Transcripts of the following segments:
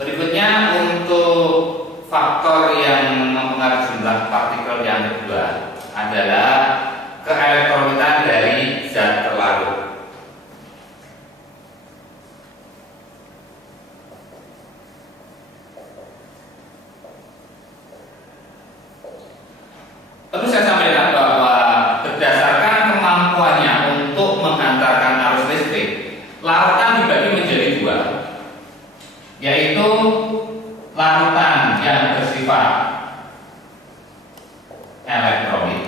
Berikutnya untuk faktor yang mempengaruhi jumlah partikel yang kedua adalah keelektrolitan dari zat terlarut. Perlu saya sampaikan bahwa berdasarkan kemampuannya untuk menghantarkan arus listrik, larutan dibagi menjadi dua, yaitu larutan yang bersifat elektrolit.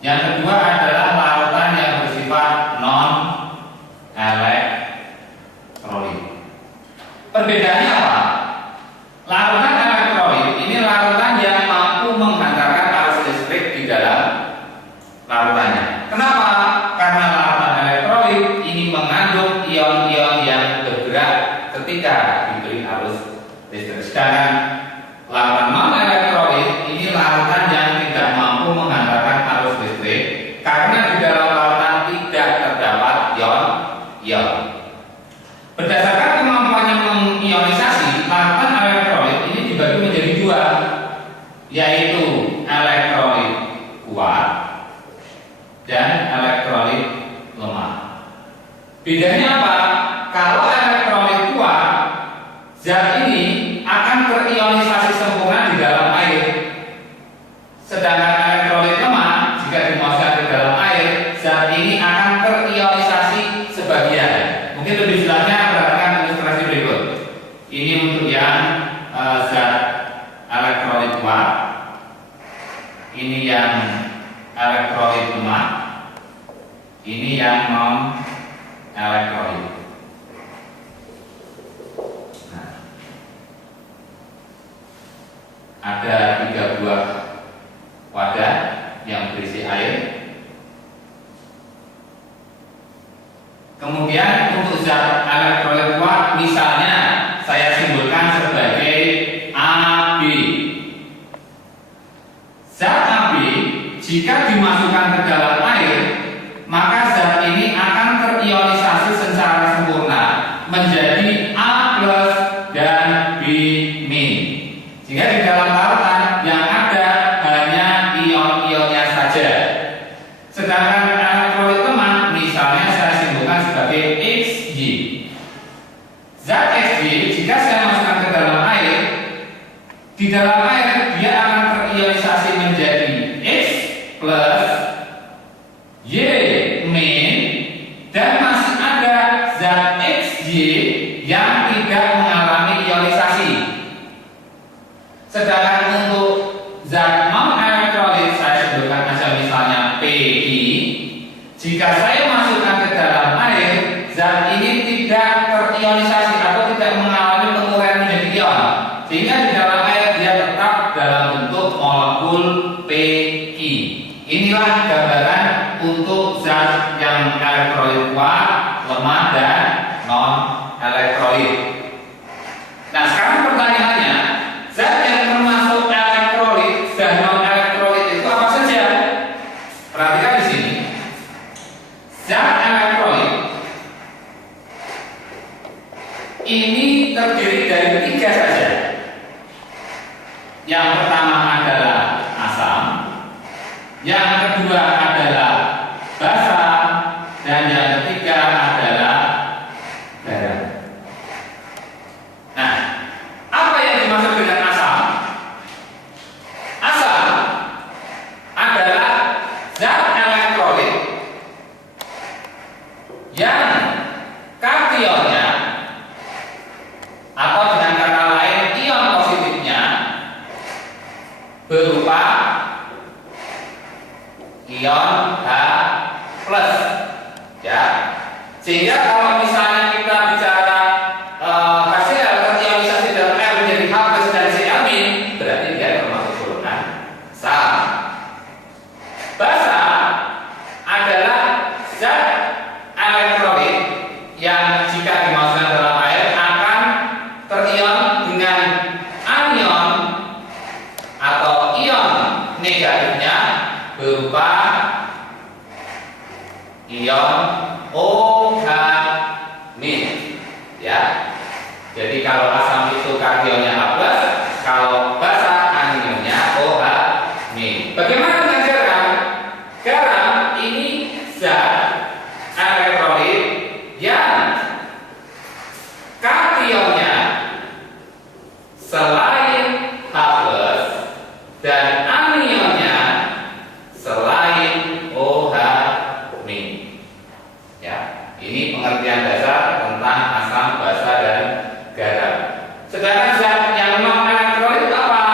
Yang kedua adalah larutan yang bersifat non elektrolit. Perbedaannya apa? Larutan elektrolit ini larutan yang mampu menghantarkan arus listrik di dalam larutannya. Kenapa? Karena larutan elektrolit ini mengandung ion-ion yang bergerak ketika diberi arus listrik. Sedangkan larutan non elektrolit ini larutan yang tidak mampu menghantarkan arus listrik karena di dalam larutan tidak terdapat ion-ion. Berdasarkan kemampuannya mengionisasi, larutan elektrolit ini dibagi menjadi dua, yaitu elektrolit kuat dan elektrolit lemah. Bedanya apa? Kalau elektrolit kuat, zat ini akan terionisasi sempurna di dalam air. Sedangkan elektrolit lemah, jika dimasukkan ke dalam air, zat ini akan terionisasi sebagian. Mungkin lebih jelasnya perhatikan ilustrasi berikut. Ini untuk yang zat elektrolit kuat, ini yang elektrolit lemah, ini yang non elektrolit. Nah, ada 3 buah wadah yang berisi air. Kemudian untuk zat elektrolit kuat, misalnya saya simbolkan sebagai AB. Zat AB jika dimasukkan ke dalam air, maka zat ini akan terionisasi secara sempurna menjadi A+ dan B-. Sehingga di dalam larutan yang ada hanya ion-ionnya saja. Sedangkan elektrolit lemah, misalnya saya simbolkan sebagai Xy. Zat Xy jika saya masukkan ke dalam air, di dalam air dia akan terionisasi menjadi X plus Y-, dan masih ada zat Xy yang tidak mengalami ionisasi. Sedangkan untuk zat non elektrolit, saya sebutkan aja misalnya Pg. Jika saya masukkan ke dalam air, zat ini tidak terionisasi atau tidak mengalami penguraian menjadi ion, sehingga di dalam air dia tetap dalam bentuk molekul Pg. Inilah gambaran untuk zat yang elektrolit kuat, lemah, dan non elektrolit. Nah, sekarang pertanyaannya, zat yang termasuk elektrolit dan non elektrolit itu apa saja? Perhatikan di sini. Zat elektrolit ini terdiri dari 3 saja. Yang pertama adalah asam, yang kedua adalah basa, dan yang ketiga adalah garam. Nah, apa yang dimaksud dengan asam? Asam adalah zat elektrolit yang kationnya, atau dengan kata lain ion positifnya, berupa ion H+. Ya. Sehingga kalau misalnya kita bicara hasil terionisasi dalam air menjadi H+ dan Cl-, berarti dia termasuk golongan asam. Basa adalah zat elektrolit yang jika dimasukkan dalam air akan terion dengan anion atau ion negatifnya berupa ion OH-. Ya. Jadi kalau asam itu Ini pengertian dasar tentang asam, basa, dan garam. Sedangkan zat yang non elektrolit apa?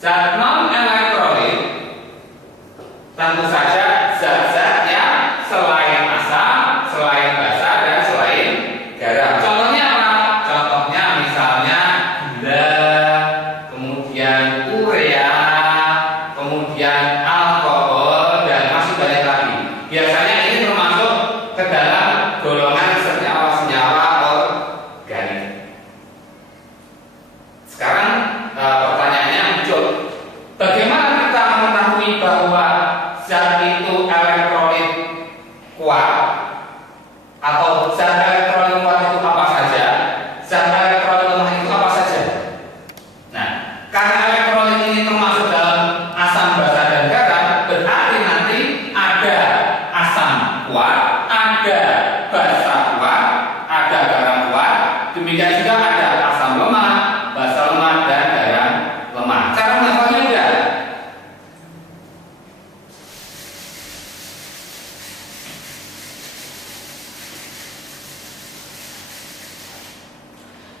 Zat non elektrolit tentu saja zat-zat yang selain asam, selain basa, dan selain garam. Contohnya apa? Contohnya misalnya gula, kemudian urea, kemudian alkohol, dan masih banyak lagi. Biasanya ini termasuk ke dalam golongan senyawa-senyawa organik. Sekarang pertanyaannya muncul, bagaimana kita mengetahui bahwa zat itu elektrolit kuat, atau zat elektrolit kuat itu apa saja, zat elektrolit lemah itu apa saja? Nah, karena elektrolit ini termasuk dalam asam, basa, dan garam, berarti nanti ada asam kuat, ada basa kuat, ada garam kuat, demikian juga ada asam lemah, basa lemah, dan garam lemah. Cara menghafalnya mudah.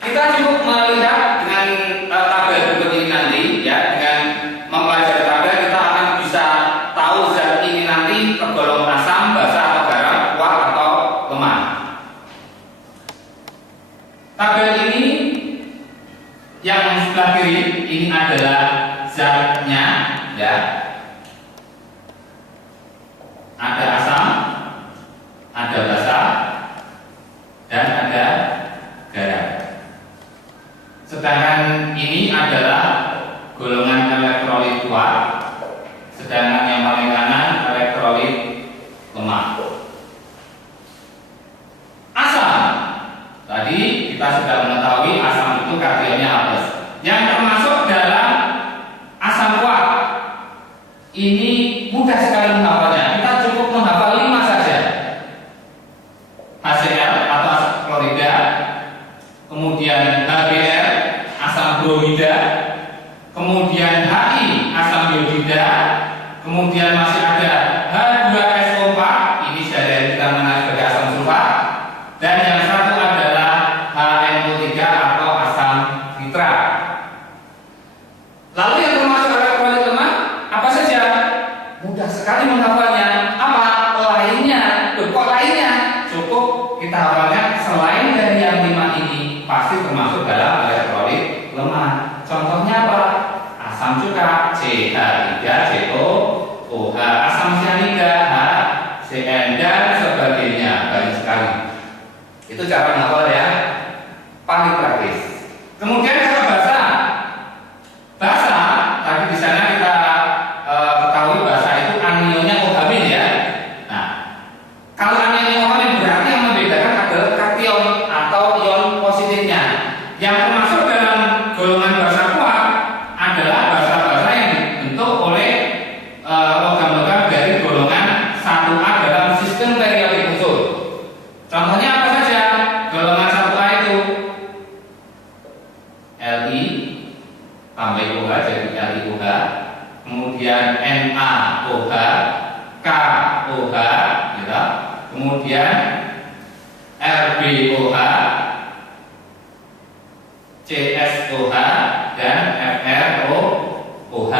Kita cukup melihat dengan tabel berikut ini nanti, ya, dengan mempelajari tabel kita akan bisa tahu zat ini nanti tergolong asam, basa, atau garam, kuat atau lemah. Tabel ini yang sebelah kiri ini adalah zatnya, ya. Ada asam, ada basa, dan ada garam. Sedangkan ini adalah golongan elektrolit kuat, sedangkan yang paling kanan elektrolit lemah. Asam, tadi kita sudah mengetahui asam itu kationnya H+. Yang termasuk dalam asam kuat, ini mudah sekali menghafalnya. Kita cukup menghafal 5 saja. HCl atau asam klorida, kemudian HBr asam bromida, kemudian HI asam iodida, kemudian masih ada H2SO4, ini sehari-hari kita mengenal sebagai asam sulfat, dan yang satu adalah HNO3 atau asam nitrat. Lalu yang termasuk elektrolit lemah apa saja? Mudah sekali menghafalnya. Apa? Lainnya. Kok lainnya? Cukup kita hafalnya selain dari yang 5 ini pasti termasuk dalam elektrolit lemah. Contohnya apa? Asam cuka CH3CO, OH, asam cyanida HCN, dan sebagainya. Banyak sekali. Itu cara menghafal ya, paling praktis. Kemudian cara basa. Basa tadi di sana kita ketahui basa itu anionnya OH- ya. Nah, kalau anionnya OH- berarti yang membedakan adalah kation atau ion positifnya. Yang termasuk dalam golongan basa kuat adalah basa-basa yang dibentuk oleh logam-logam dari golongan 1A dalam sistem periodik unsur. Contohnya apa saja? Golongan 1A itu Li tambah OH jadi LiOH, kemudian NaOH, KOH, gitu. Kemudian RbOH, CSOH, dan FrOOH.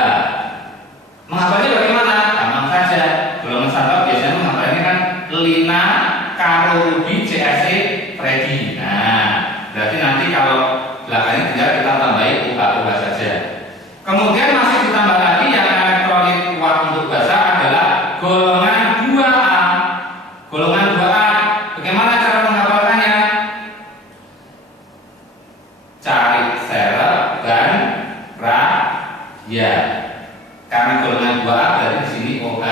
Menghafalnya bagaimana? Gampang saja. Golongan 1 biasanya menghafalnya kan Lina, Karo, Ruby, CAC, Freddy. Nah, berarti nanti kalau belakangnya tinggal kita tambahin OH saja. Kemudian masih ditambah lagi yang elektrolit kuat untuk basa adalah golongan 2A. Golongan 2A, bagaimana cara menghafalkannya? Cari sel dan raya. Karena golongan 2A dari sini OH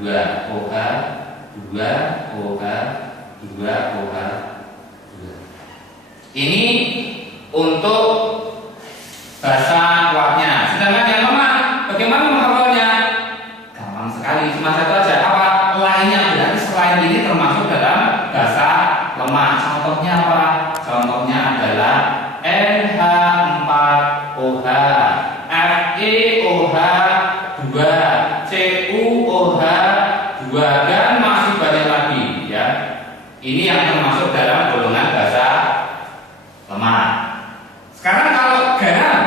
2, OH 2, OH 2, OH 2. Ini untuk basa kuatnya. Sedangkan yang lemah, bagaimana menghafalnya? Gampang sekali, cuma satu aja. Apa? Lainnya, berarti selain ini termasuk dalam basa lemah. Contohnya apa? Contohnya adalah NH4OH, FeOH 2, CuOH 2, dan masih banyak lagi, ya. Ini yang termasuk dalam golongan basa lemah. Sekarang kalau garam,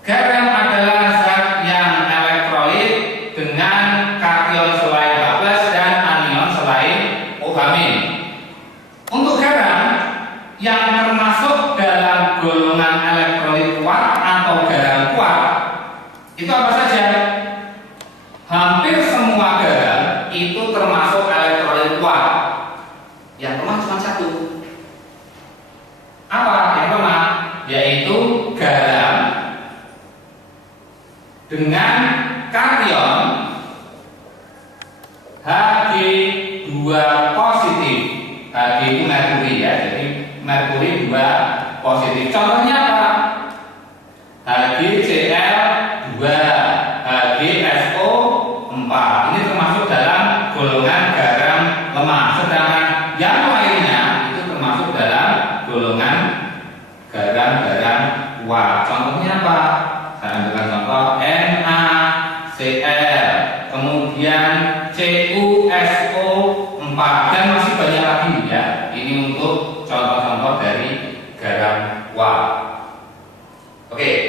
garam adalah zat yang elektrolit dengan kation selain H+ dan anion selain OH-. Untuk garam yang termasuk dalam golongan elektrolit kuat atau garam kuat itu apa saja? Hampir semua garam itu termasuk elektrolit kuat. Yang lemah cuma satu. Apa yang lemah? Yaitu garam dengan kation Hg2 positif. Hg itu merkuri ya, jadi merkuri 2 positif. Contohnya apa? HgCl2, HgSO4. Ini termasuk dalam golongan garam lemah. Sedangkan yang lainnya itu termasuk dalam golongan garam-garam kuat. Contohnya apa? Saya ambilkan contoh NaCl, kemudian CuSO4 dan masih banyak lagi ya. Ini untuk contoh-contoh dari garam kuat. Oke.